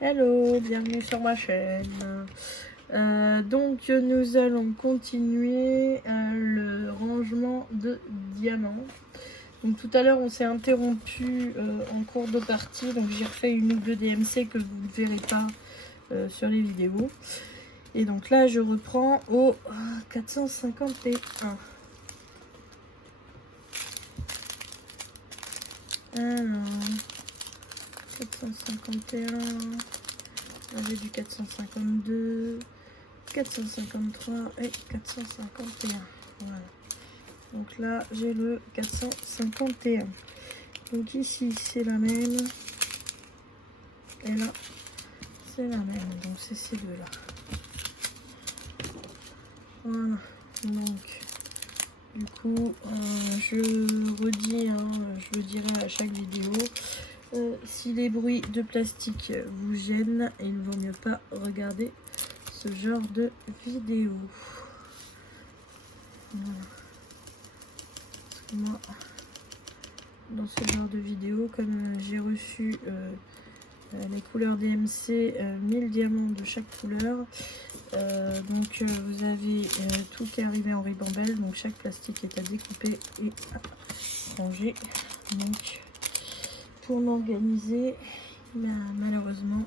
Hello, bienvenue sur ma chaîne. Donc nous allons continuer le rangement de diamants. Donc tout à l'heure on s'est interrompu en cours de partie, donc j'ai refait une ou deux DMC que vous ne verrez pas sur les vidéos. Et donc là je reprends au 451. Alors 451, j'ai du 452, 453 et 451. Voilà. Donc là, j'ai le 451. Donc ici, c'est la même. Et là, c'est la même. Donc c'est ces deux-là. Voilà. Donc, du coup, je redis, je le dirai à chaque vidéo. Si les bruits de plastique vous gênent, il ne vaut mieux pas regarder ce genre de vidéo. Voilà. Moi, dans ce genre de vidéo, comme j'ai reçu les couleurs DMC, 1000 diamants de chaque couleur, donc vous avez tout qui est arrivé en ribambelle, donc chaque plastique est à découper et à ranger. Donc pour m'organiser, malheureusement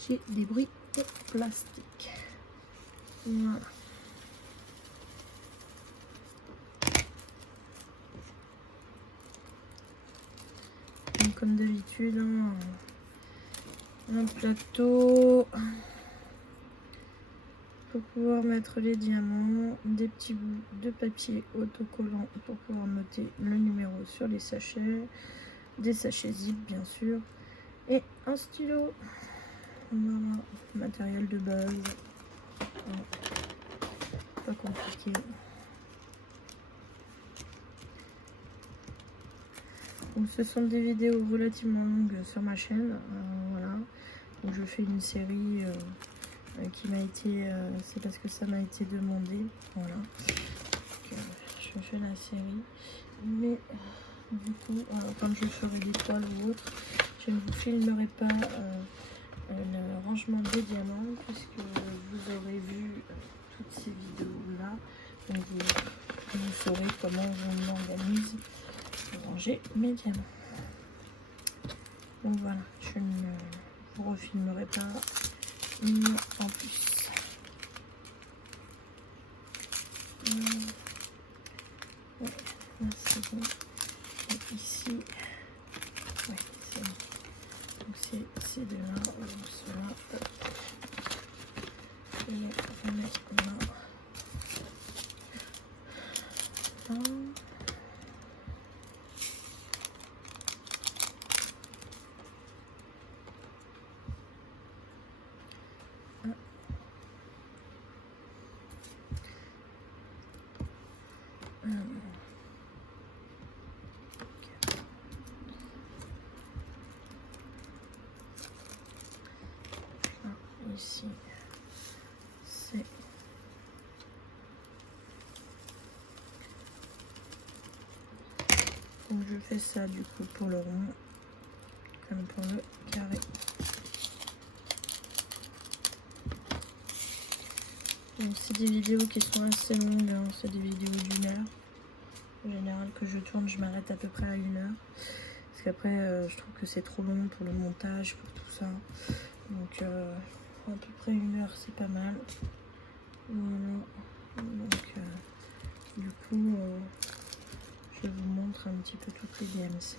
j'ai des bruits de plastique. Voilà. Donc, comme d'habitude, un plateau pour pouvoir mettre les diamants, des petits bouts de papier autocollant pour pouvoir noter le numéro sur les sachets, des sachets zip bien sûr, et un stylo. Voilà, matériel de base, pas compliqué. Donc ce sont des vidéos relativement longues sur ma chaîne, voilà. Donc je fais une série qui m'a été, c'est parce que ça m'a été demandé, voilà. Donc, je fais la série, mais du coup, quand je ferai des toiles ou autre, je ne vous filmerai pas le rangement des diamants puisque vous aurez vu toutes ces vidéos là, donc vous saurez comment on organise pour ranger mes diamants. Donc voilà, je ne vous refilmerai pas une en plus. Ouais, là c'est bon. Et ici, ouais, c'est bon. Donc c'est ces deux-là, donc ceux-là. Et on met là. Ici, c'est donc je fais ça du coup pour le rond comme pour le carré. Donc c'est des vidéos qui sont assez longues, hein. C'est des vidéos d'1 heure. En général que je tourne, je m'arrête à peu près à 1 heure. Parce qu'après je trouve que c'est trop long pour le montage, pour tout ça. Donc à peu près 1 heure c'est pas mal. Voilà. Donc du coup je vous montre un petit peu toutes les DMC.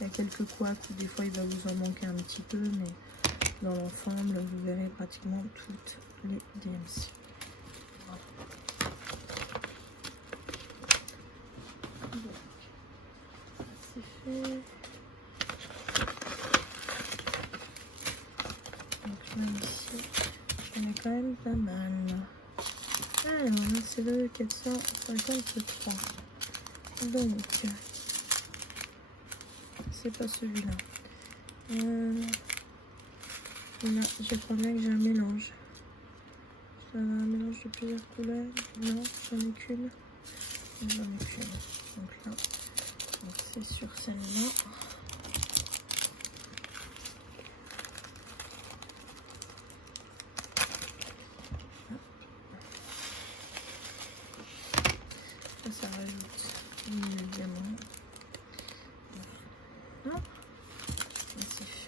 Il y a quelques couacs où des fois il va vous en manquer un petit peu, mais dans l'ensemble vous verrez pratiquement toutes les DMC. Voilà. Donc, c'est fait. Donc là ici, j'en ai quand même pas mal. Alors là c'est le 453. Donc c'est pas celui-là. Là, je crois bien que j'ai un mélange. J'ai un mélange de plusieurs couleurs. Non, j'en ai qu'une. J'en ai qu'une. Donc là, c'est sur celle-là.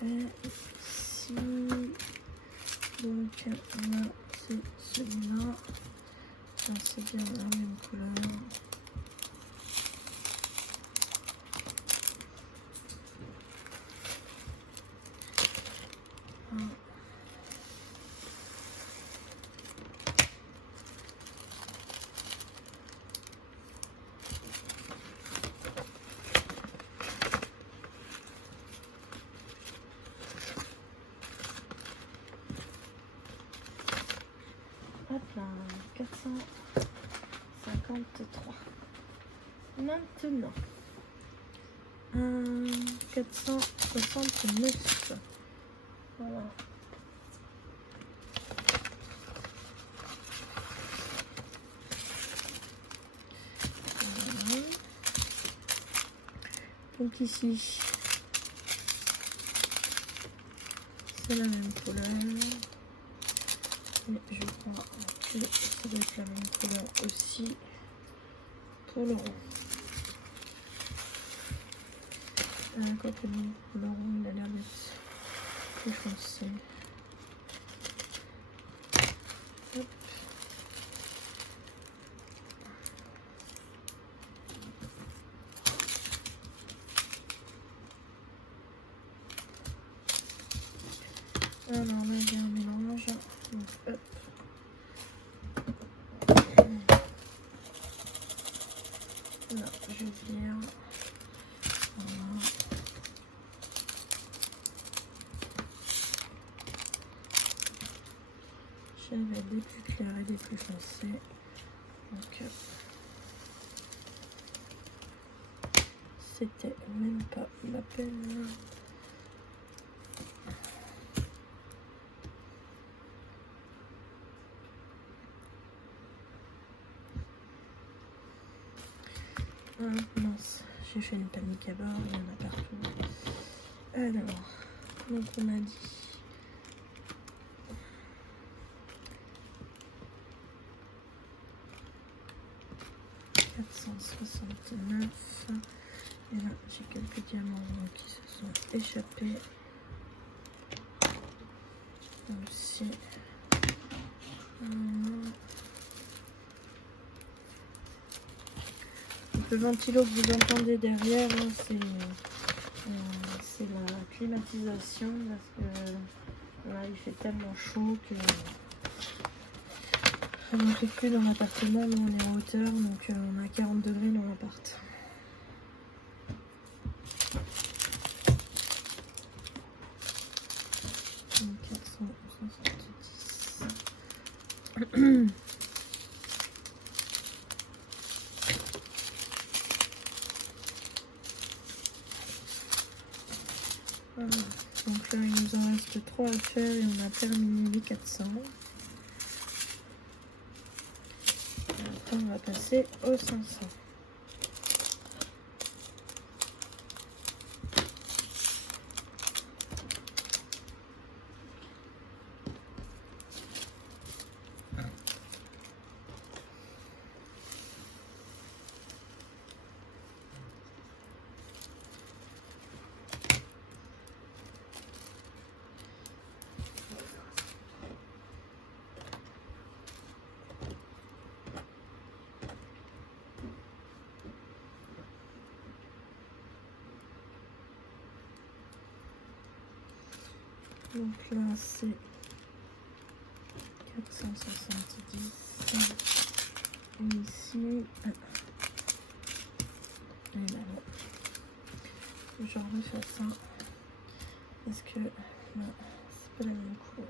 fait. Ici. Donc là, c'est celui-là. Ça, c'est bien la même couleur. Hop là, 453. Maintenant, 469. Voilà. Voilà. Donc ici, c'est la même couleur. Mais je crois que ça doit être la même couleur aussi pour le rond. Quand le rond, il a l'air d'être plus foncé. Hop. Alors là, j'ai un mélange. Donc, hop. Là, je vire. Voilà. J'avais des plus clairs et des plus foncés. Donc, c'était même pas la peine. Ah mince, j'ai fait une panique à bord, il y en a partout. Alors, donc on a dit 469. Et là, j'ai quelques diamants qui se sont échappés. Aussi. Donc, le ventilo que vous entendez derrière, c'est la climatisation parce que là, il fait tellement chaud que on ne fait plus dans l'appartement. Nous, on est en hauteur, donc on a 40 degrés dans l'appart. Donc 470. Voilà. Donc là, il nous en reste 3 à faire et on a terminé les 400. Après, on va passer aux 500. Donc là, c'est 470. Et ici, et là, j'en refais ça. Parce que là, c'est pas la même couleur.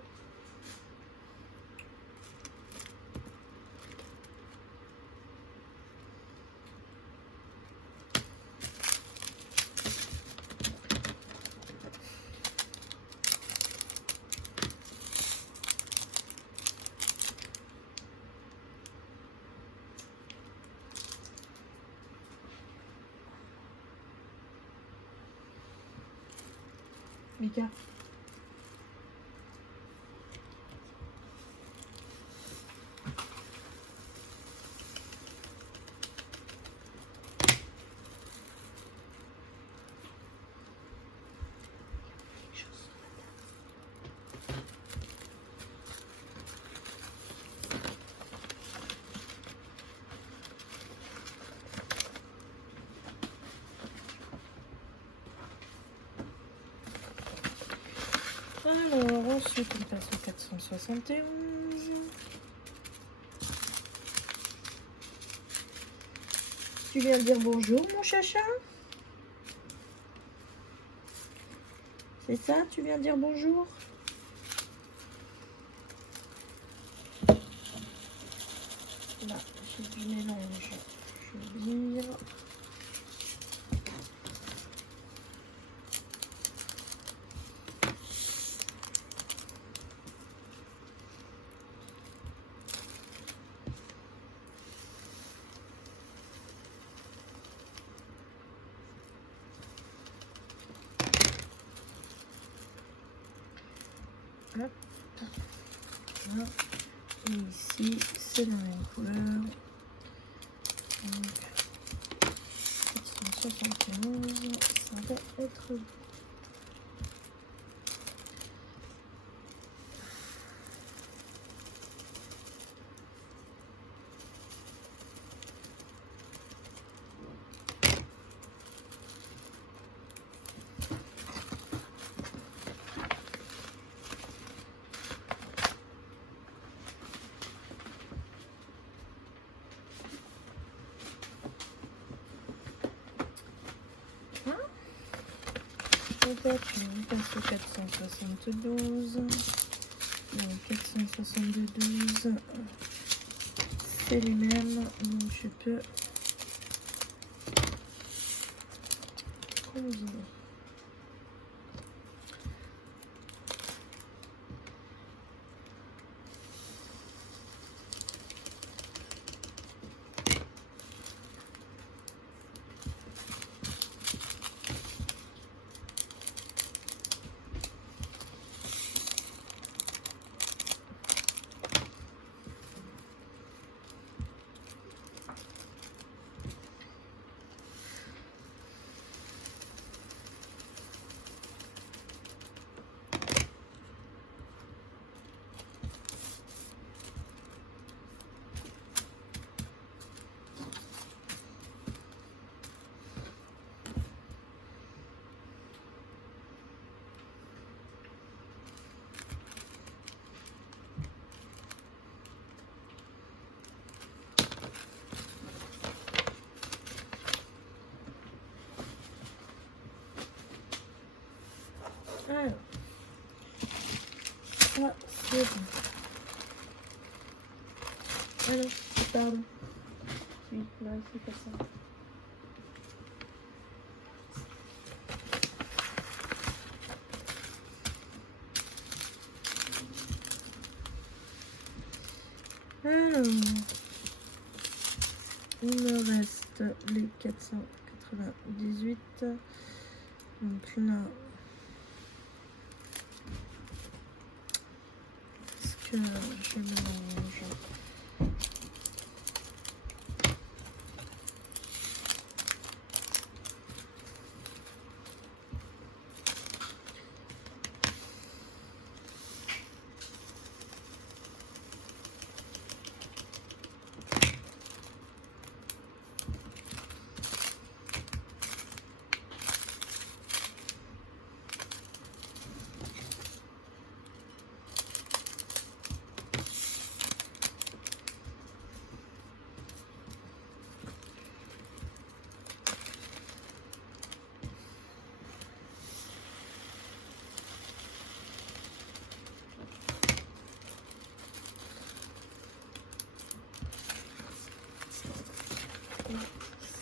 Mika. Quelque chose. Alors, ensuite, on passe au 471. Tu viens de dire bonjour, mon chacha? C'est ça, tu viens de dire bonjour? Là, j'ai du mélange. Je vire. Hop. Voilà. Et ici, c'est la même couleur. Donc, 471, ça va être... Peut-être on passe au 472. Donc 472, c'est les mêmes. Donc je peux combiner. Alors, ça c'est bon. Alors, pardon. Oui, là, c'est comme ça. Alors, il me reste les 498. Donc là, est-ce que je mélange?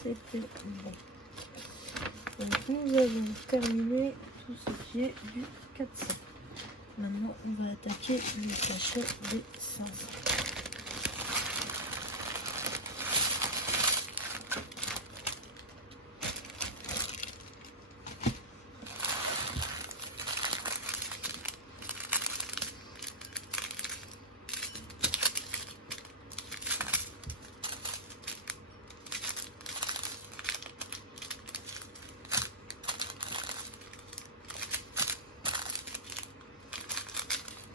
C'était bon. Donc nous avons terminé tout ce qui est du 400. Maintenant on va attaquer le cachet des 500.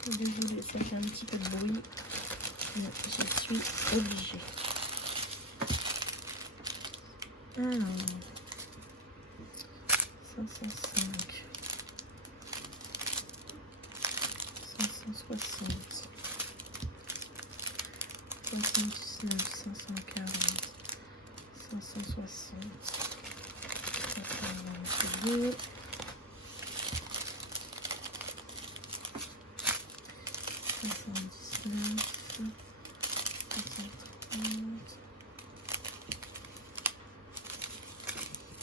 Désolée, ça fait un petit peu de bruit, mais je suis obligée. Alors, 505. 560, 79, 540, 560, 522, 519, 530,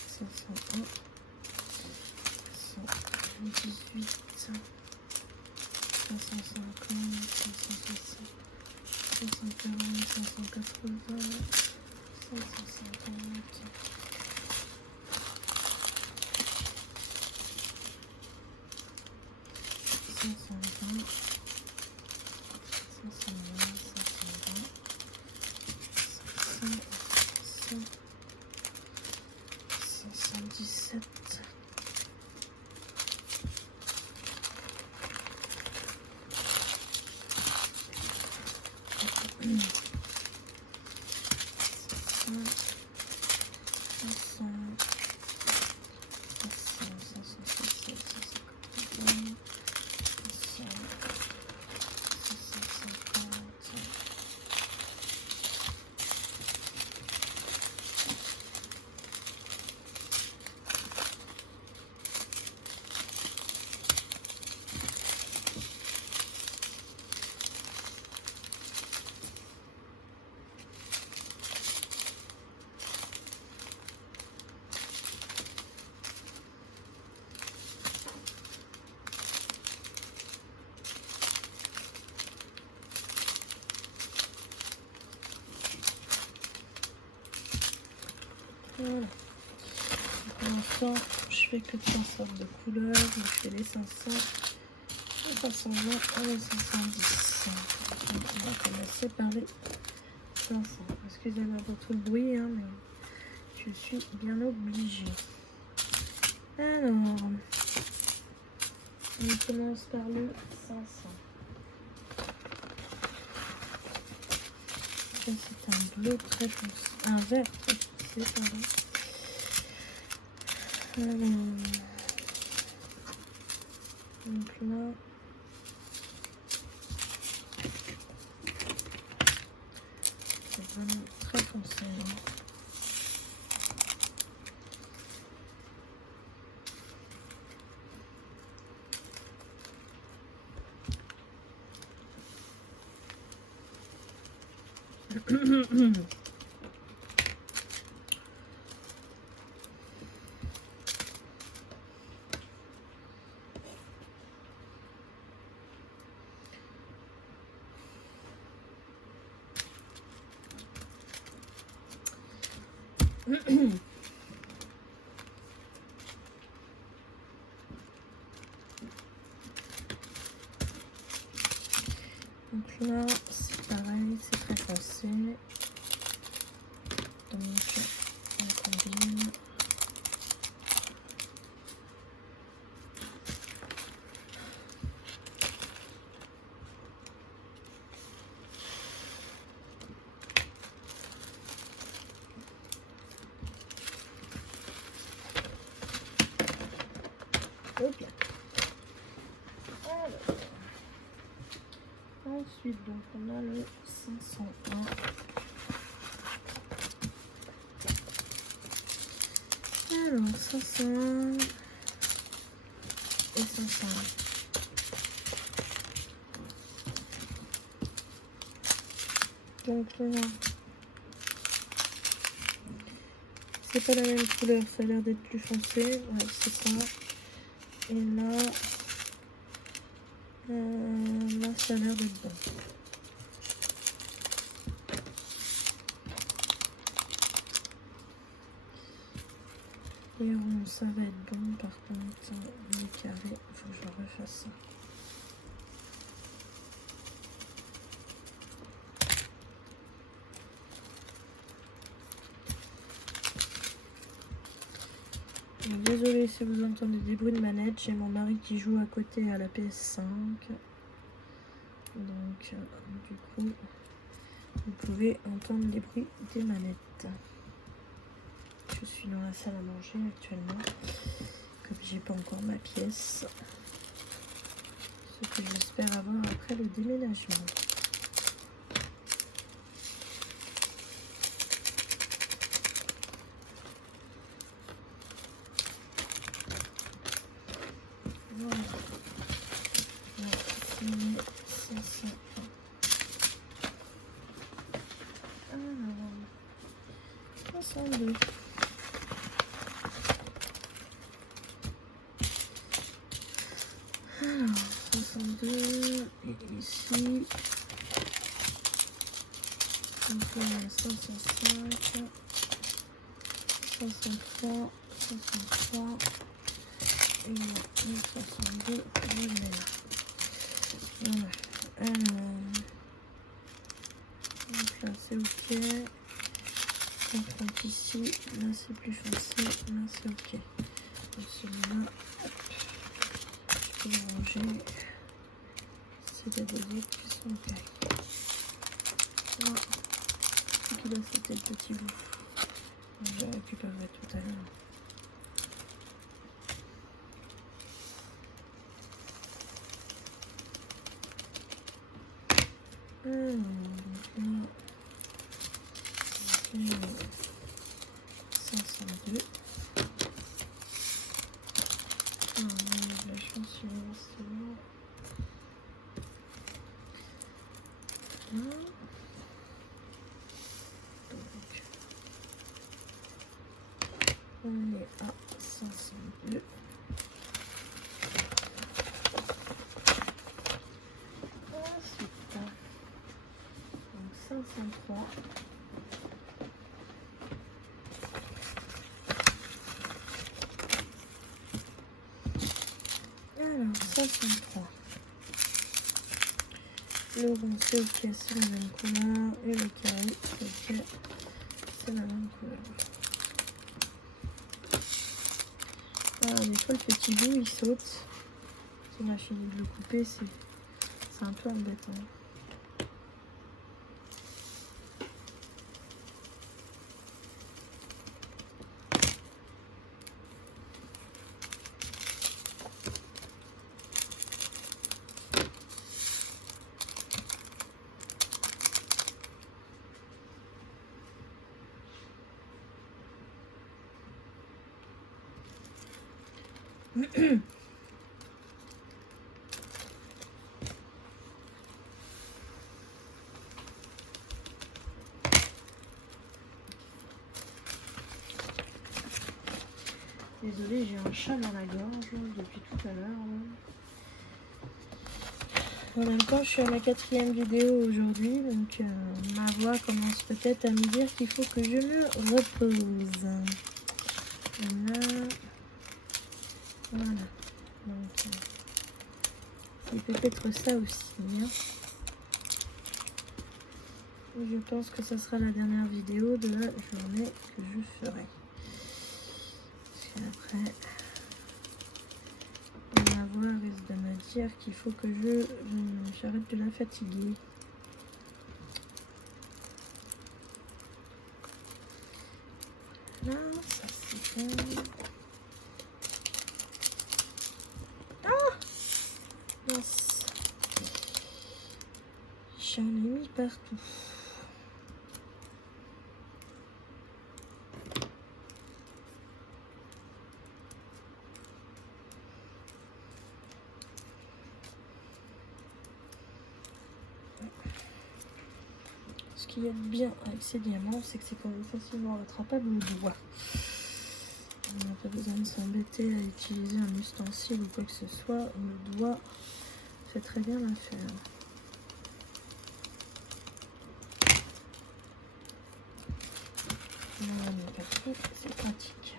501, 518, 550, 560, 540, 580, 550, 520, 517, voilà. Pour l'instant, je fais que 3 sortes de couleurs. Donc je fais les 500, les 520 et les 510. Donc on va commencer par les 500. Excusez-moi pour tout le bruit, hein, mais je suis bien obligée. Alors, on commence par le 500. Ça, c'est un bleu très foncé, un vert très foncé, pardon. Donc là, c'est vraiment très foncé. Donc là, c'est pareil, c'est très foncé. Donc, on combine. Oh bien. Alors. Ensuite, donc on a le 501. Alors, 501 et 501. Donc là, c'est pas la même couleur, ça a l'air d'être plus foncé. Ouais, c'est ça. Et là, là, ça a l'air d'être bon. Et rond, ça va être bon. Par contre, les carrés, il faut que je refasse ça. Désolée si vous entendez des bruits de manette, j'ai mon mari qui joue à côté à la PS5. Donc, du coup, vous pouvez entendre les bruits des manettes. Je suis dans la salle à manger actuellement, comme j'ai pas encore ma pièce. Ce que j'espère avoir après le déménagement. Voilà. Signé 500. Alors, 62. Alors, 62. Et ici, donc, 505, 503, 503. Et 1062, voilà. Donc là c'est ok. On prend ici, là c'est plus foncé, là c'est ok. Donc celui-là, je peux le ranger. C'est des deux autres qui sont ok. Voilà. Ce qu'il a, c'était le petit bout. Je le récupérerai tout à l'heure. Donc là, 502. On a de la chance, il reste là. Donc, on est à 502. Ensuite, donc 503. Alors, 503. Le rond, c'est ok, c'est la même couleur. Et le carré, c'est ok, c'est la même couleur. Voilà, des fois, le petit bout, il saute. Si on a fini de le couper, c'est un peu embêtant. Désolée, j'ai un chat dans la gorge depuis tout à l'heure. En même temps, je suis à ma 4e vidéo aujourd'hui, donc ma voix commence peut-être à me dire qu'il faut que je me repose. Voilà. Voilà. Donc, c'est peut-être ça aussi. Hein. Je pense que ça sera la dernière vidéo de la journée que je ferai. Après, ma voix risque de me dire qu'il faut que j'arrête de la fatiguer. Là, ça c'est bon. Ah, yes. J'en ai mis partout. Ce qu'il y a de bien avec ces diamants, c'est que c'est quand même facilement rattrapable au doigt. On n'a pas besoin de s'embêter à utiliser un ustensile ou quoi que ce soit. Le doigt fait très bien l'affaire. Voilà, mais partout, c'est pratique.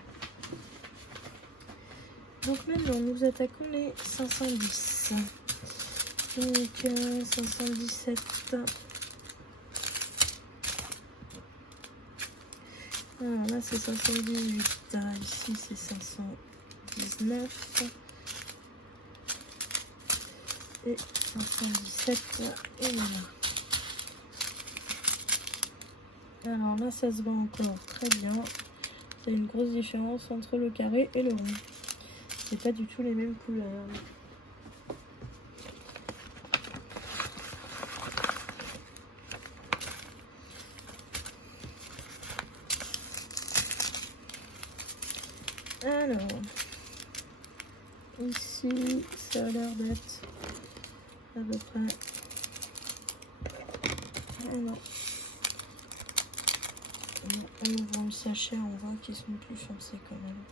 Donc maintenant, nous attaquons les 510. Donc 517. Alors là c'est 518, ici c'est 519 et 517 et voilà. Alors là ça se vend encore très bien. Il y a une grosse différence entre le carré et le rond. C'est pas du tout les mêmes couleurs. Alors, ici, ça a l'air d'être à peu près... Alors, on ouvre le sachet, on voit qu'ils sont plus foncés quand même.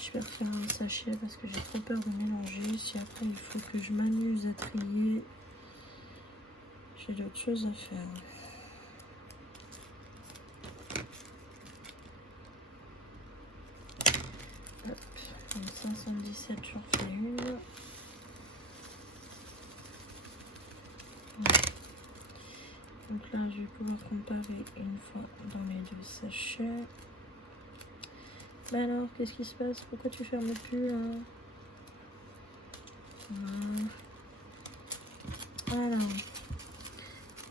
Je vais refaire un sachet parce que j'ai trop peur de mélanger. Si après il faut que je m'amuse à trier, j'ai d'autres choses à faire. Hop, donc 517, j'en fais une. Voilà. Donc là, je vais pouvoir comparer une fois dans les deux sachets. Bah alors, qu'est-ce qui se passe? Pourquoi tu fermes plus là? Voilà. Alors,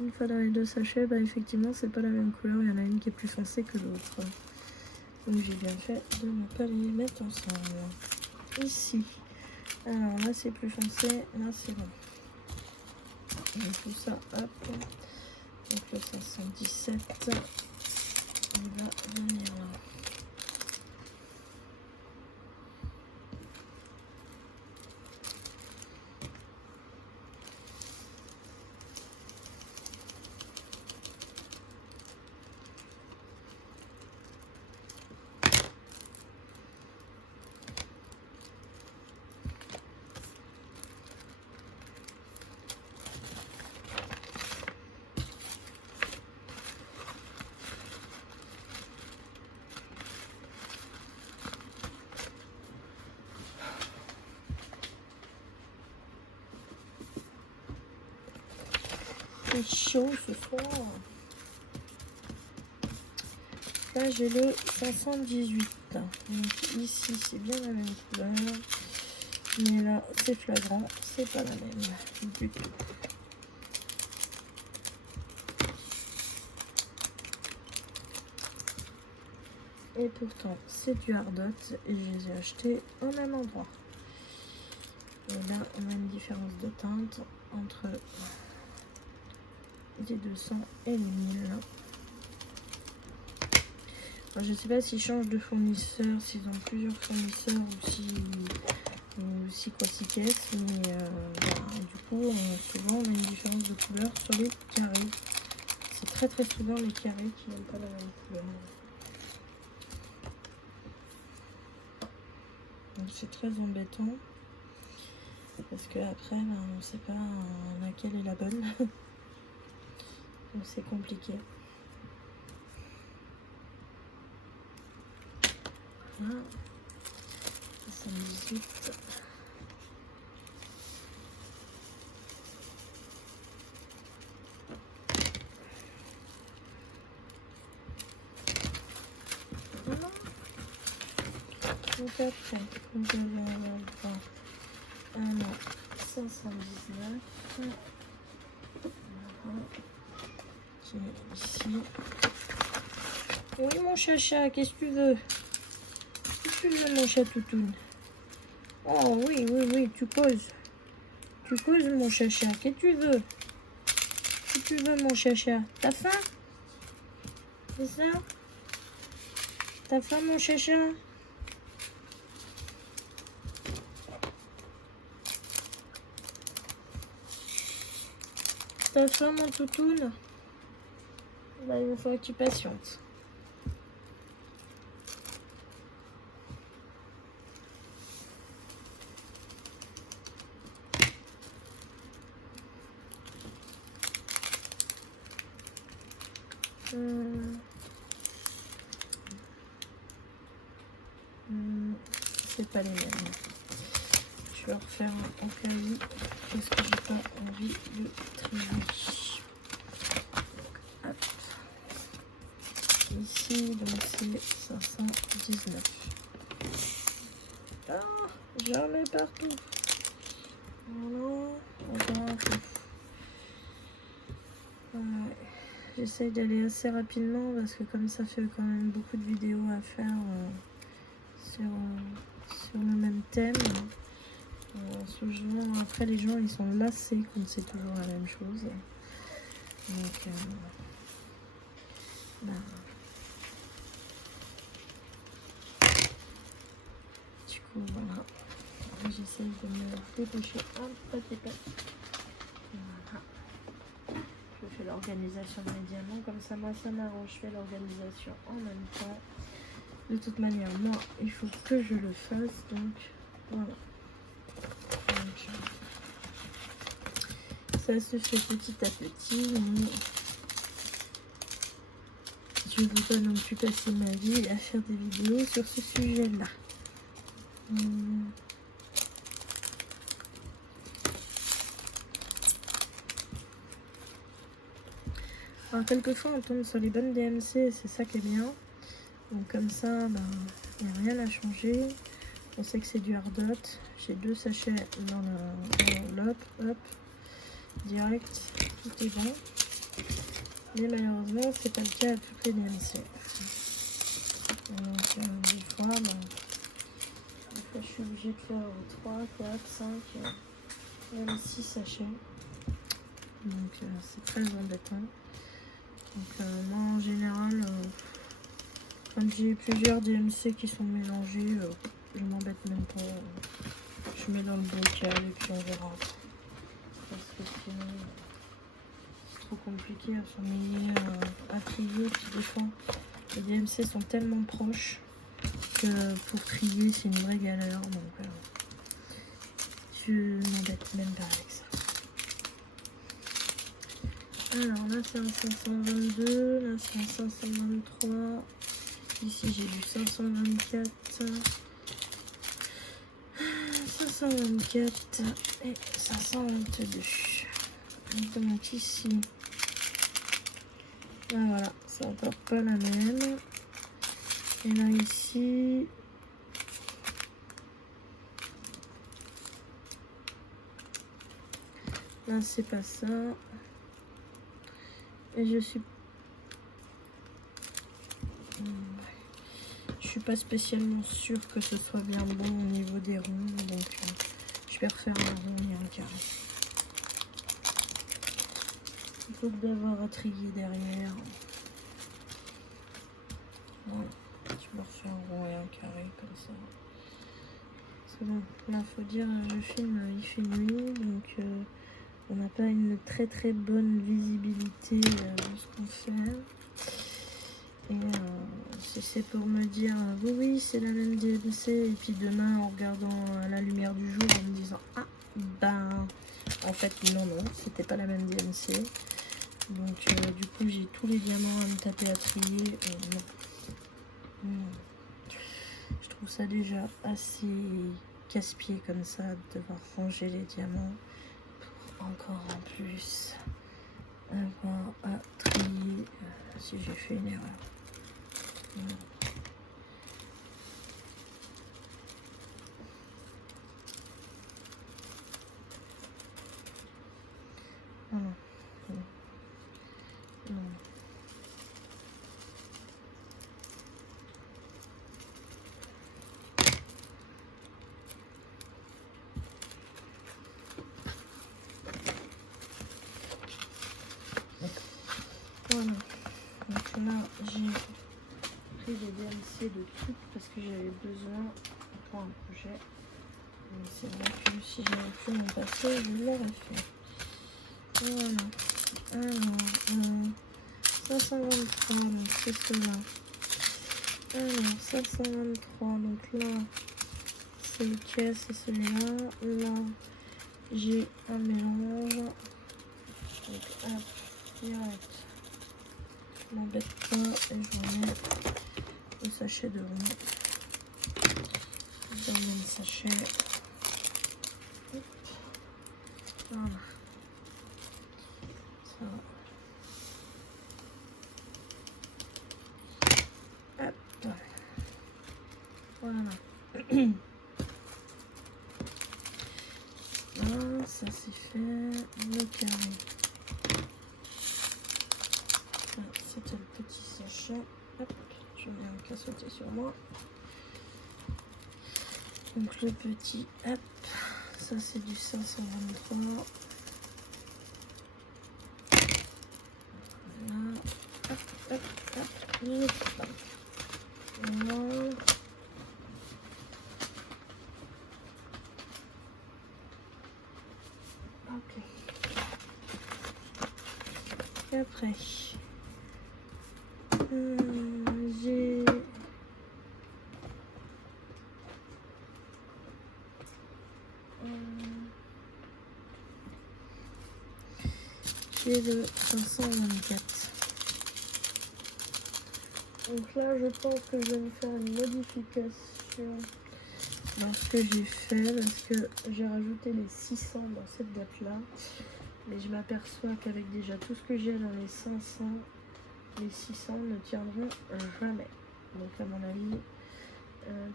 une fois dans les deux sachets, bah effectivement, c'est pas la même couleur. Il y en a une qui est plus foncée que l'autre. Donc j'ai bien fait de ne pas les mettre ensemble. Ici. Alors là, c'est plus foncé. Là, c'est bon. Donc tout ça, hop. Donc le 517, il va venir là. C'est chaud ce soir. Là j'ai le 518. Donc ici c'est bien la même couleur. Mais là c'est flagrant, c'est pas la même du tout. Et pourtant c'est du Ardot et je les ai achetés au même endroit. Et là on a une différence de teinte entre les 200 et les 1000. Alors, je sais pas s'ils changent de fournisseur, s'ils ont plusieurs fournisseurs ou si quoi si caisse, mais voilà. Du coup souvent on a une différence de couleur sur les carrés. C'est très souvent les carrés qui n'ont pas la même couleur. Donc c'est très embêtant parce que après on ne sait pas laquelle est la bonne. Donc c'est compliqué. Voilà. 78. Voilà. Donc après, vous allez avoir alors 519 qui est ici. Oui mon chacha, qu'est-ce que tu veux? Qu'est-ce que tu veux mon chat toutoune? Oh oui, tu causes. Tu causes mon chacha, qu'est-ce que tu veux? Qu'est-ce que tu veux mon chacha? T'as faim? C'est ça? T'as faim mon chacha? T'as faim mon toutoune? Bah, il va falloir que tu patientes. C'est pas les mêmes. Je vais refaire en cas où parce que j'ai pas envie de trier. Hop. Ici donc c'est 519. Ah, j'en mets partout. Voilà, ouais. J'essaye d'aller assez rapidement parce que comme ça fait quand même beaucoup de vidéos à faire sur le même thème. Souvent, après les gens ils sont lassés quand c'est toujours la même chose. Donc ben, du coup voilà, j'essaye de me déboucher un petit peu. Voilà. Je fais l'organisation de mes diamants, comme ça moi ça m'arrange, je fais l'organisation en même temps. De toute manière, moi il faut que je le fasse, donc voilà. Donc, ça se fait petit à petit, mais je ne veux pas non plus passer ma vie à faire des vidéos sur ce sujet-là. Alors quelquefois on tombe sur les bonnes DMC, c'est ça qui est bien. Donc comme ça, ben, il n'y a rien à changer. On sait que c'est du hardot. J'ai 2 sachets dans l'enveloppe, hop, direct, tout est bon. Mais malheureusement, c'est pas le cas à toutes les DMC. Donc des fois, je suis obligée de faire 3, 4, 5, même 6 sachets. Donc c'est très embêtant. Donc moi en général, quand j'ai plusieurs DMC qui sont mélangés, je m'embête même pas. Je mets dans le bocal et puis on verra. Parce que sinon c'est trop compliqué à s'ennuyer, à trier. Puis des fois les DMC sont tellement proches que pour trier c'est une vraie galère. Donc je m'embête même pas avec ça. Alors là c'est un 522, là c'est un 523. Ici j'ai du 524, 524 et 522. Donc ici, là voilà, c'est encore pas la même. Et là ici, là c'est pas ça. Et je suis pas spécialement sûre que ce soit bien bon au niveau des ronds, donc je vais refaire un rond et un carré. Plutôt que d'avoir à trier derrière. Voilà, je me refais un rond et un carré comme ça. Parce que bon, là faut dire, le film il fait nuit, donc on n'a pas une très bonne visibilité de ce qu'on fait. Et si c'est pour me dire oui c'est la même DMC et puis demain en regardant la lumière du jour en me disant ah ben en fait non c'était pas la même DMC, donc du coup j'ai tous les diamants à me taper à trier. Non. Je trouve ça déjà assez casse-pied comme ça de devoir ranger les diamants pour encore en plus avoir à trier si j'ai fait une erreur. Voilà, donc là j'ai pris les DMC de toutes parce que j'avais besoin pour un projet. Mais c'est vrai que si j'avais pu mon papier, je l'aurais fait. Voilà, alors 523, donc c'est cela. Alors 523, donc là c'est lequel, c'est celui-là. Là j'ai un mélange. Donc hop, direct. Je m'embête pas et je remets le sachet de rond dans le même sachet. Hop. Voilà. Ça va. Hop. Voilà. Là, ça c'est fait. Le carré. C'était le petit sachet. Hop, je mets un cas sauter sur moi. Donc le petit, hop, ça c'est du 523. Voilà, hop, hop, hop. Voilà. Ok. Et après, j'ai le 524. Donc là, je pense que je vais me faire une modification dans ce que j'ai fait parce que j'ai rajouté les 600 dans cette date-là. Mais je m'aperçois qu'avec déjà tout ce que j'ai dans les 500, les 600 ne tiendront jamais. Donc à mon avis,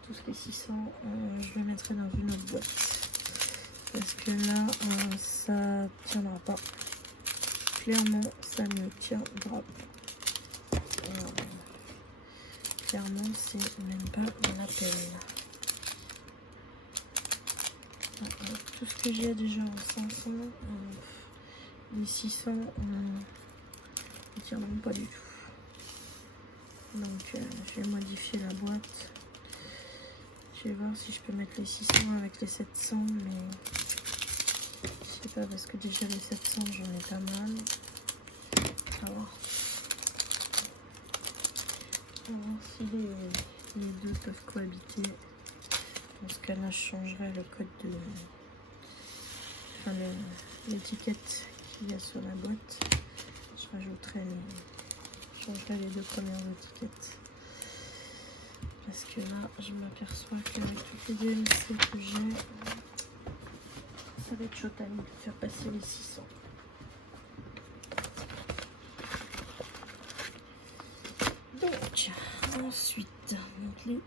tout ce qui est 600, je le mettrai dans une autre boîte. Parce que là, ça tiendra pas. Clairement, ça ne tiendra pas. Clairement, c'est même pas la peine. Tout ce que j'ai déjà en 500, les 600 ne tiendront pas du tout. Donc je vais modifier la boîte. Je vais voir si je peux mettre les 600 avec les 700, mais je sais pas parce que déjà les 700 j'en ai pas mal. On va voir. On va voir si les deux peuvent cohabiter. Dans ce cas-là, je changerai le code de... Enfin, l'étiquette qu'il y a sur la boîte. Je rajouterai je changerai les deux premières étiquettes. Parce que là, je m'aperçois qu'avec toutes les DLC que j'ai, ça va être chaud à de faire passer les 600. Donc, ensuite, donc les...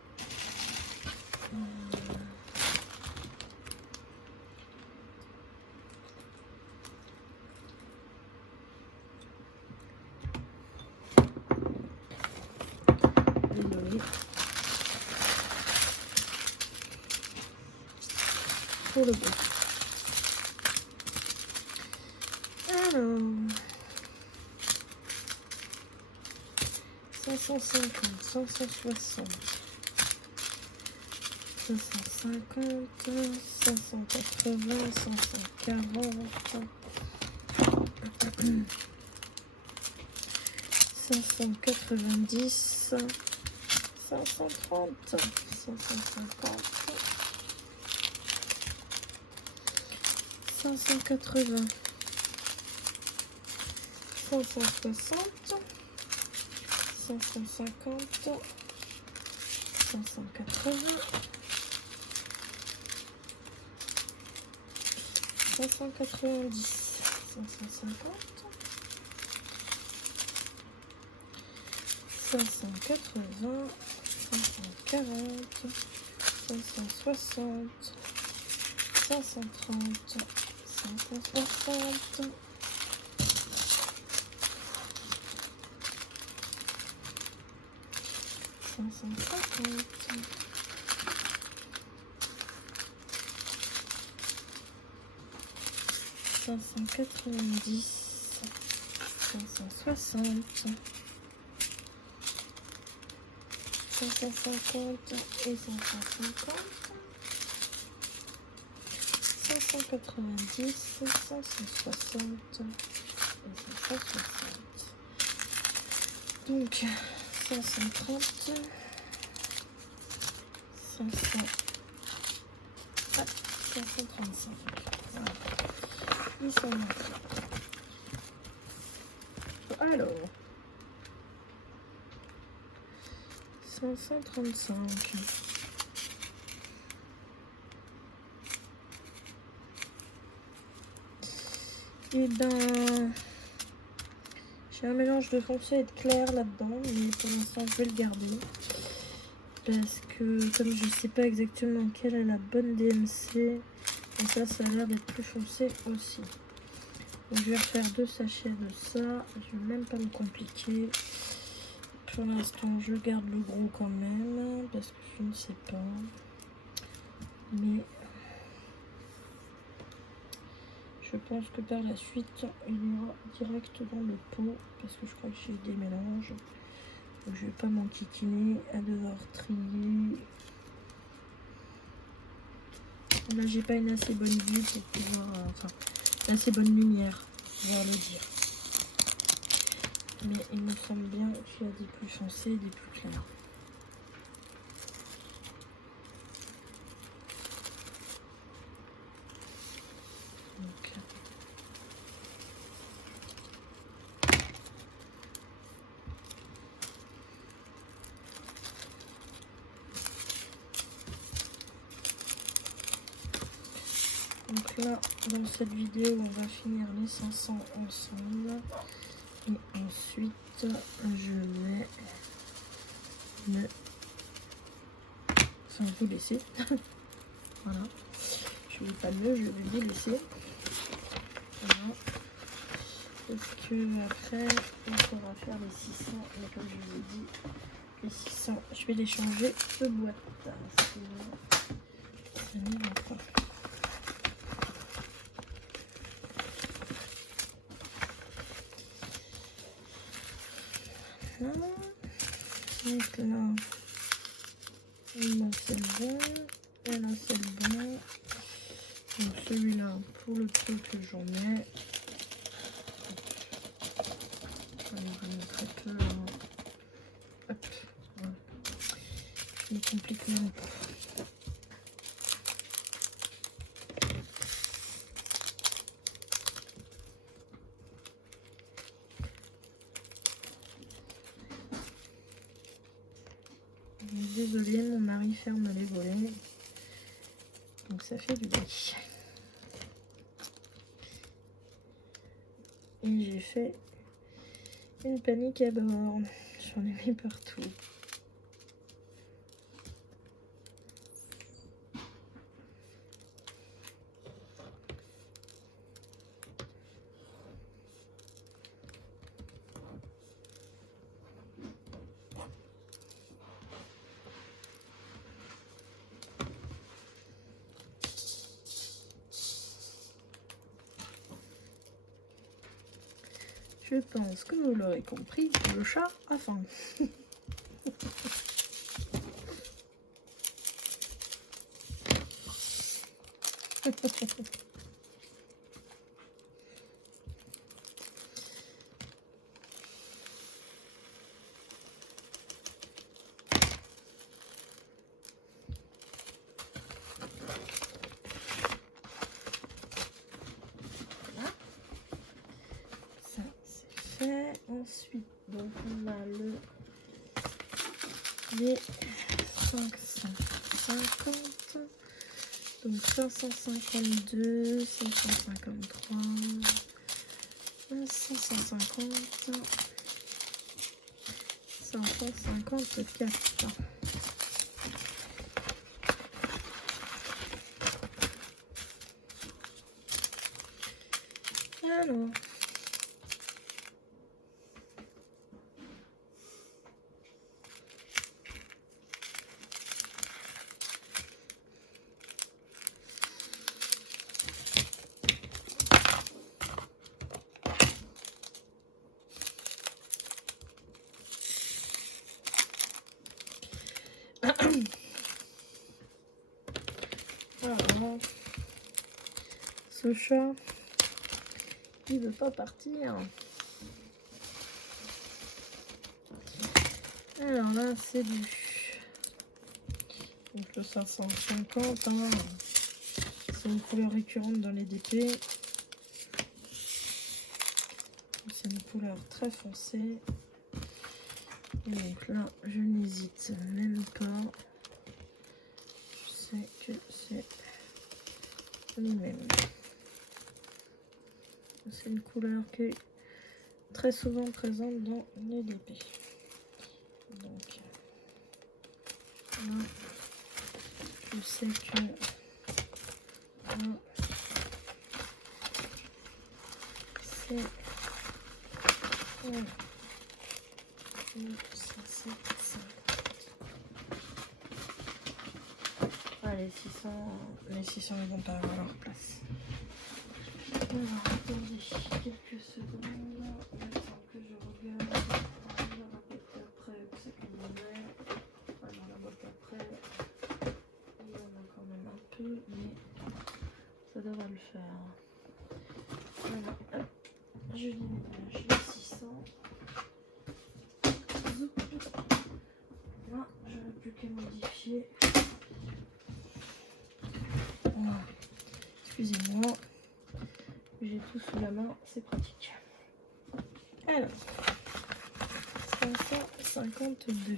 pour le bon. Alors, 550, 560, 550, 580, 540, 590, 530, 550, 580, 560, 550, 580, 590, 550, 580, 540, 560, 530, 560, 550, 590, 560, 550 et 550, 590, 560 et 560. Donc 530, 500, ah, 535. Voilà. Ils sont là. Alors 535. Et ben j'ai un mélange de foncé et de clair là-dedans, mais pour l'instant je vais le garder parce que comme je sais pas exactement quelle est la bonne DMC, et ça a l'air d'être plus foncé aussi. Donc je vais refaire 2 sachets de ça, je vais même pas me compliquer. Pour l'instant je garde le gros quand même parce que je ne sais pas, mais je pense que par la suite il ira direct dans le pot parce que je crois que j'ai des mélanges. Donc, je vais pas m'enquiquiner à devoir trier. Là, j'ai pas une assez bonne vue pour pouvoir, enfin, une assez bonne lumière, on va le dire. Mais il me semble bien qu'il y a des plus foncés et des plus clairs. Donc là, dans cette vidéo, on va finir les 500 ensemble. Et ensuite, je vais vous laisser. Voilà. Je ne vais pas mieux, je vais vous laisser. Voilà. Parce que après, on pourra faire les 600. Mais comme je vous ai dit, les 600, je vais les changer de boîte. Sinon, ça n'y va pas. Donc là, c'est le bon, et là c'est le bon. Donc celui-là, pour le peu que j'en ai, je vais vous montrer très peu. Hop, voilà. Je me complique même pas. Désolée, mon mari ferme les volets, donc ça fait du bruit. Et j'ai fait une panique à bord, j'en ai mis partout. Je pense que vous l'aurez compris, le chat a faim. Ensuite, donc on a les 550, donc 552, 553, 550, 554. Alors, ce chat, il veut pas partir. Alors là, c'est du... Donc le 550, hein, c'est une couleur récurrente dans les DP. C'est une couleur très foncée. Et donc là, je n'hésite même pas. Je sais que c'est les mêmes. C'est une couleur qui est très souvent présente dans les DP. Donc là, je sais que là, c'est 600 ils vont pas avoir leur place. Alors, attendez quelques secondes, le temps que je regarde, je vais à peu près où peu, mais ça devrait le faire. Voilà, hop, je déménage les 600. Là, je n'ai plus qu'à modifier. Voilà. Excusez-moi, j'ai tout sous la main, c'est pratique. Alors, 552.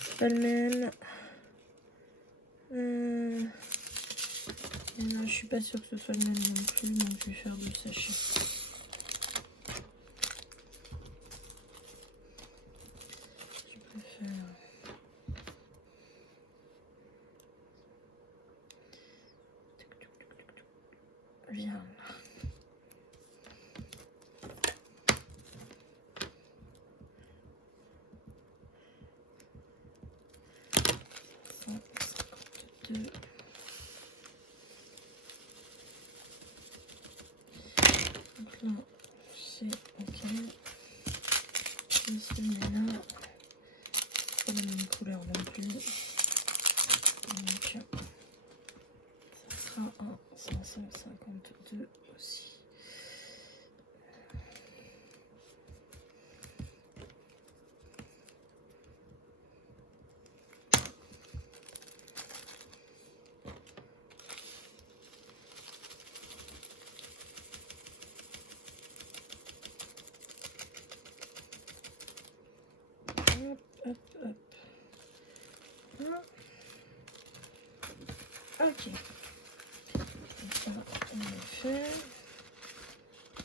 C'est pas le même. Non, je suis pas sûre que ce soit le même non plus, donc je vais faire 2 sachets. Je préfère. Viens. Donc là, c'est ok. Et celui-là, pas la même couleur non plus. Donc, ça sera un 552 aussi. Hop, hop, hop. Ok. Donc ça, on le fait.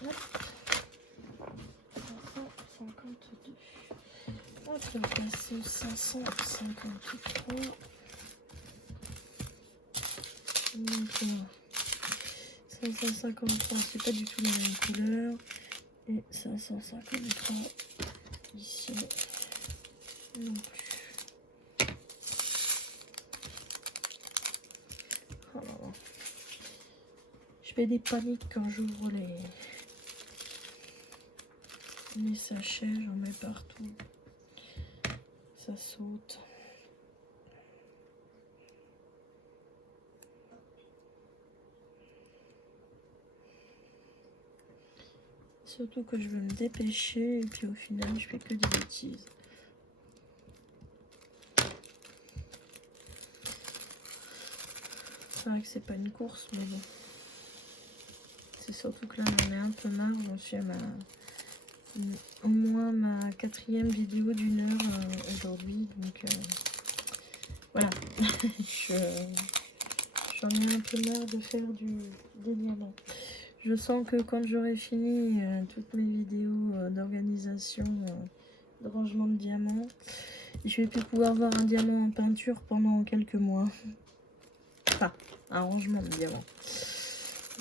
Hop. 552. Hop, on passe au 553. Donc, 553, c'est pas du tout la même couleur. Et 553 ici non plus. Oh là là. Je fais des paniques quand j'ouvre les sachets, j'en mets partout. Ça saute. Surtout que je veux me dépêcher et puis au final je fais que des bêtises. C'est vrai que c'est pas une course, mais bon. C'est surtout que là j'en ai un peu marre. J'en suis à au moins ma 4e vidéo d'1 heure aujourd'hui. Donc voilà. J'en ai un peu marre de faire des diamants. Je sens que quand j'aurai fini toutes mes vidéos d'organisation, de rangement de diamants, je vais plus pouvoir voir un diamant en peinture pendant quelques mois. Enfin, un rangement de diamants.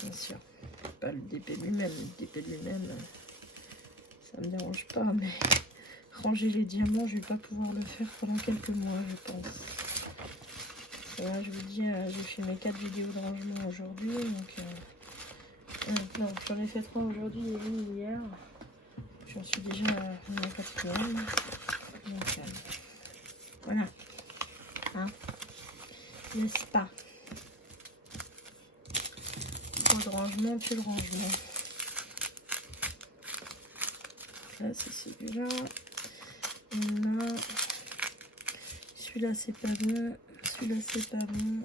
Bien sûr. Pas le DP lui-même. Le DP lui-même, ça me dérange pas, mais ranger les diamants, je vais pas pouvoir le faire pendant quelques mois, je pense. Voilà, je vous dis, j'ai fait mes 4 vidéos de rangement aujourd'hui, donc... non, j'en ai fait 3 aujourd'hui et une hier. J'en suis déjà à la 4e. Donc, voilà. Hein, n'est-ce pas? Trop de rangement, plus de rangement. Là, c'est celui-là. Là. Celui-là, c'est pas bon. Celui-là, c'est pas bon.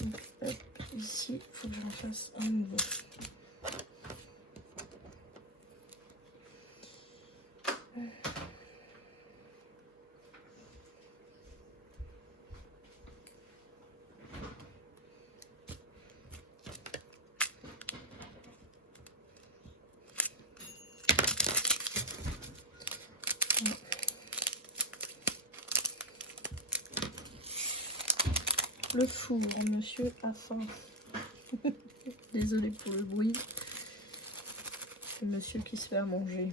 Donc, hop, ici, il faut que j'en fasse un nouveau. Le four, monsieur a faim. Désolée pour le bruit. C'est monsieur qui se fait à manger.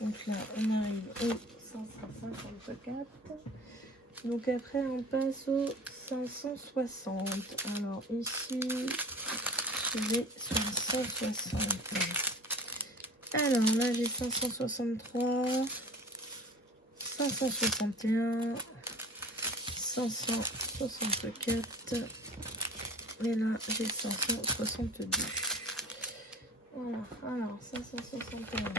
Donc là, on arrive au 554. Donc après, on passe au 560. Alors ici, je vais sur le 160. Alors là, j'ai 563, 561, 564. Et là, j'ai 562. Voilà, alors 561.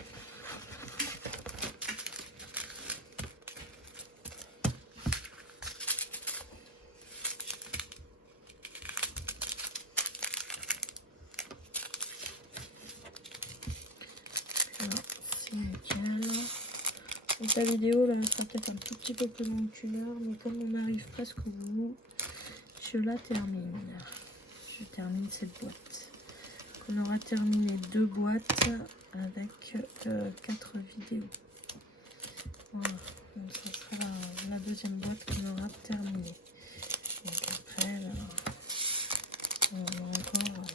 C'est nickel. Donc la vidéo là elle sera peut-être un tout petit peu plus longue qu'une heure, mais comme on arrive presque au bout, je la termine. Je termine cette boîte. On aura terminé 2 boîtes avec 4 vidéos. Voilà, donc ça sera la deuxième boîte qu'on aura terminée. Donc après, là, on aura encore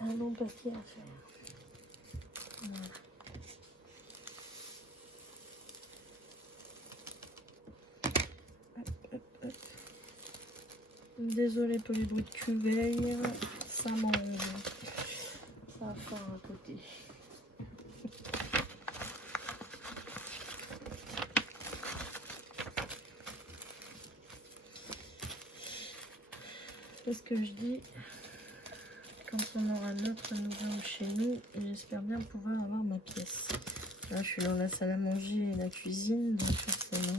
un long papier à faire. Voilà. Désolée pour les bruits de cuveille, ça mange. Ça va faire un côté. Qu'est-ce que je dis quand on aura notre nouveau chez nous? J'espère bien pouvoir avoir ma pièce. Là, je suis dans la salle à manger et la cuisine, donc forcément.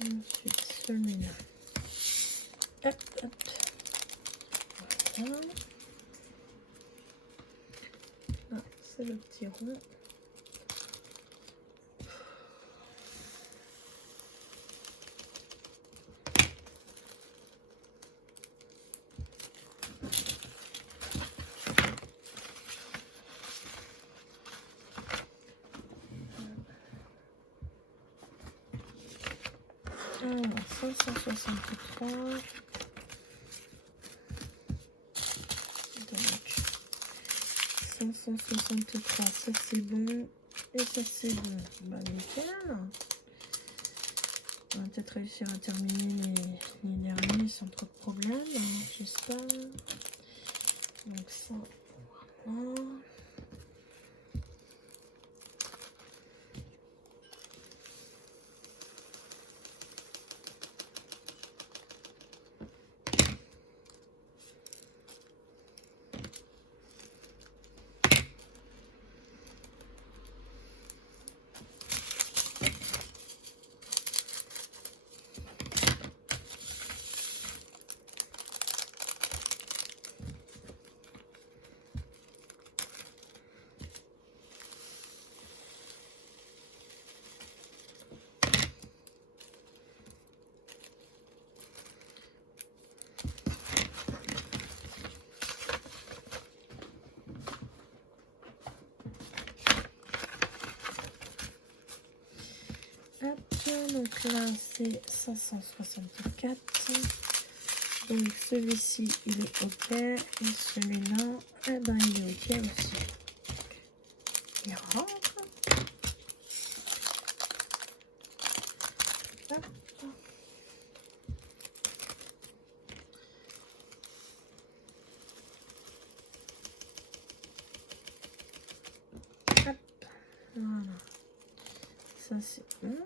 Ensuite, celui-là. Hop, hop. Voilà. Ah, c'est le petit rond. Alors, 563. Donc, 563, ça c'est bon. Et ça c'est bon. Bah, nickel. On va peut-être réussir à terminer les derniers sans trop de problèmes, j'espère. Donc ça, voilà. Hop, donc là c'est 564. Donc celui-ci il est ok et celui-là, eh ben il est ok aussi. Il rentre. Hop. Hop. Voilà. Ça c'est bon.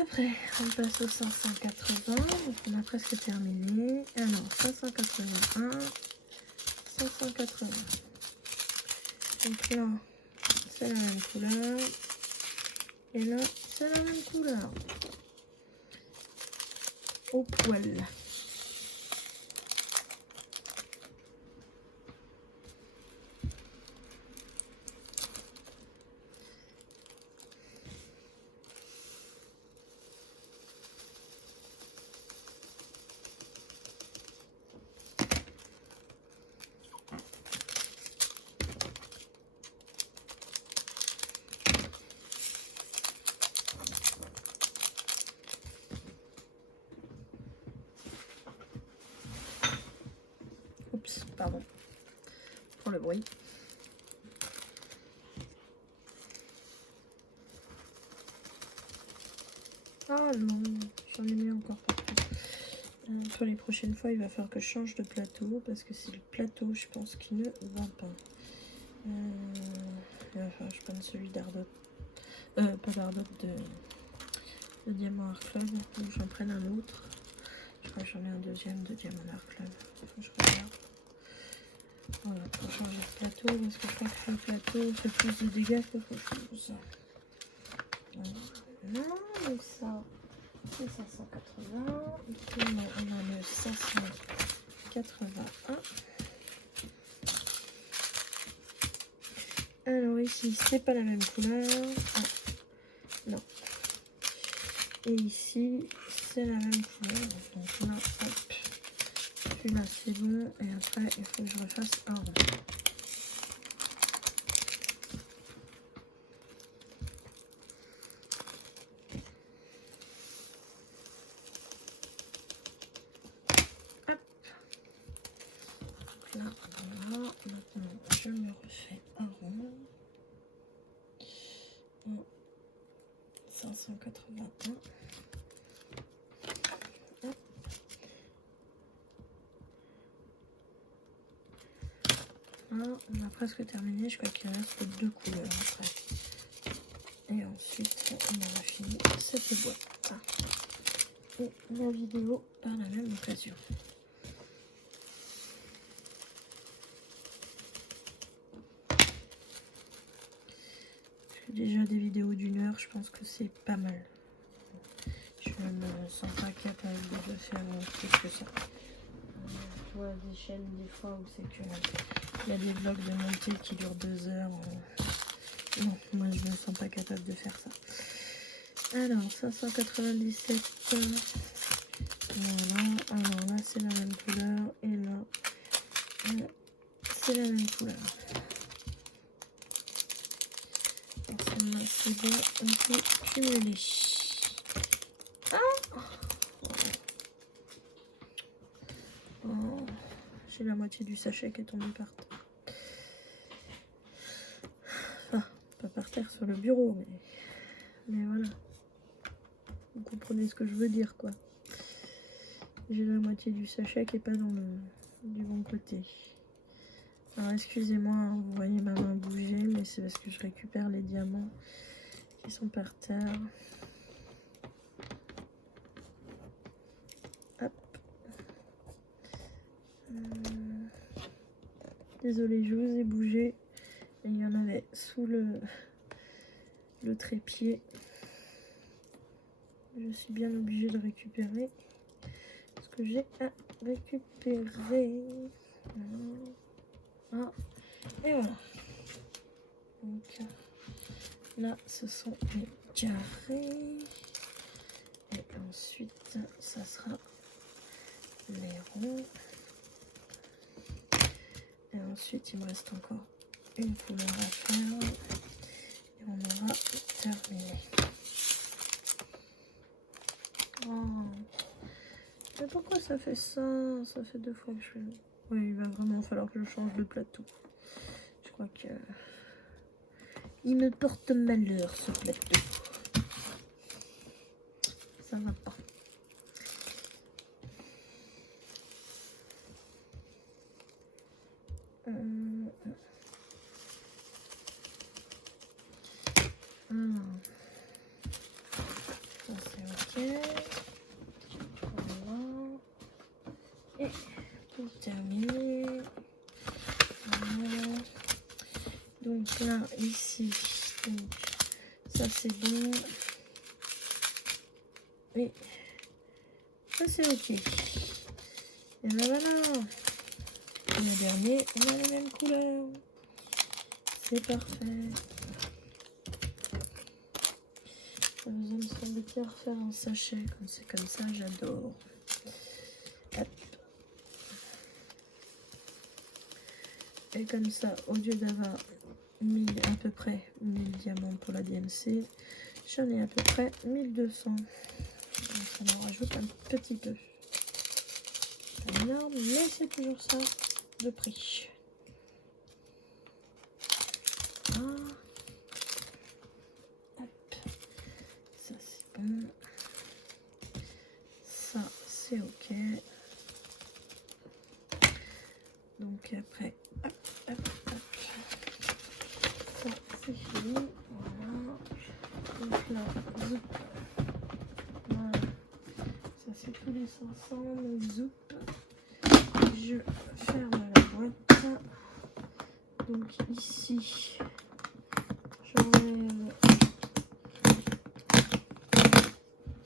Après, on passe au 580, donc on a presque terminé. Alors, 581, 580. Donc là, c'est la même couleur. Et là, c'est la même couleur. Au poil. Oups, pardon pour le bruit. Ah non, j'en ai mis encore partout. Pour les prochaines fois, il va falloir que je change de plateau parce que c'est le plateau, je pense, qui ne va pas. Il va falloir que je prenne celui d'Ardot. Pas d'Ardot, de Diamant Art Club. Donc j'en prenne un autre. Je crois que j'en ai un deuxième de Diamant Art Club. Faut que je regarde. Voilà, pour changer de plateau parce que je crois que le plateau fait plus de dégâts qu'autre chose. Voilà, donc ça. C'est 580. Ici, on a le 581. Alors ici, c'est pas la même couleur. Ah, non. Et ici, c'est la même couleur. Donc là, hop. Celui-là, c'est bon. Et après, il faut que je refasse un rond. Là, voilà. Maintenant, je me refais un rond. 581. Hop. Là, on a presque terminé. Je crois qu'il reste deux couleurs après. Et ensuite, on aura fini cette boîte. Et la vidéo par la même occasion. Déjà des vidéos d'1 heure, je pense que c'est pas mal. Je ne me sens pas capable de faire plus que ça. Je vois des chaînes des fois où c'est que il y a des vlogs de montée qui durent 2 heures. Non, moi je me sens pas capable de faire ça. Alors 597. Voilà. Alors là c'est la même couleur et là c'est la même couleur. Celle-là, c'est bon, on peut cumuler. Ah oh, j'ai la moitié du sachet qui est tombé par terre. Enfin, pas par terre, sur le bureau, mais voilà. Vous comprenez ce que je veux dire, quoi. J'ai la moitié du sachet qui est pas dans du bon côté. Alors, excusez-moi, hein, vous voyez ma main bouger, mais c'est parce que je récupère les diamants qui sont par terre. Hop. Désolée, je vous ai bougé. Et il y en avait sous le trépied. Je suis bien obligée de récupérer ce que j'ai à récupérer. Ah, et voilà. Donc là, ce sont les carrés. Et ensuite, ça sera les ronds. Et ensuite, il me reste encore une couleur à faire. Et on aura terminé. Oh. Mais pourquoi ça fait ça? Ça fait 2 fois que je fais... Oui, il va vraiment falloir que je change de plateau. Je crois que... il me porte malheur, ce plateau. Ça va pas. Alors. Ça, c'est Voilà. Et pour terminer, voilà. Donc là, ici, donc, ça c'est bon. Et ça c'est ok. Et ben voilà. Et le dernier, on a la même couleur. C'est parfait. Pas besoin de s'embêter à refaire un sachet quand c'est comme ça, j'adore. Hop. Et comme ça, au lieu d'avoir 1000, à peu près 1000 diamants pour la DMC, j'en ai à peu près 1200. Donc ça m'en rajoute un petit peu. Pas énorme, mais c'est toujours ça de prix. Ah. Hop. Ça c'est bon. Ça c'est ok. Donc après, hop, hop, hop. Ça c'est fini. Voilà. Donc là, zoup. Voilà. Ça c'est tous les 500. Donc zoup. Je ferme la boîte. Donc ici, j'enlève.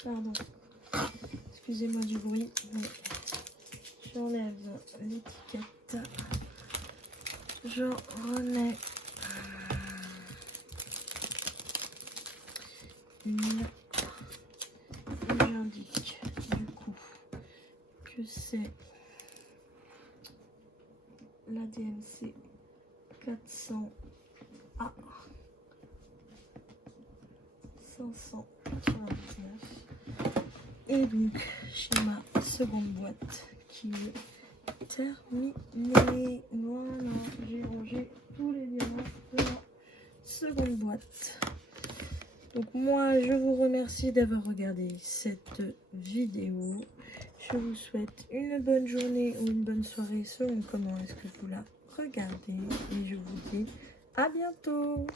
Pardon. Excusez-moi du bruit. J'enlève l'étiquette. J'en remets une. Et j'indique du coup que c'est la DMC 400A 599. Et donc j'ai ma seconde boîte qui est terminée. Voilà, j'ai rangé tous les diamants de la seconde boîte. Donc moi je vous remercie d'avoir regardé cette vidéo. Je vous souhaite une bonne journée ou une bonne soirée selon comment est-ce que vous la regardez. Et je vous dis à bientôt.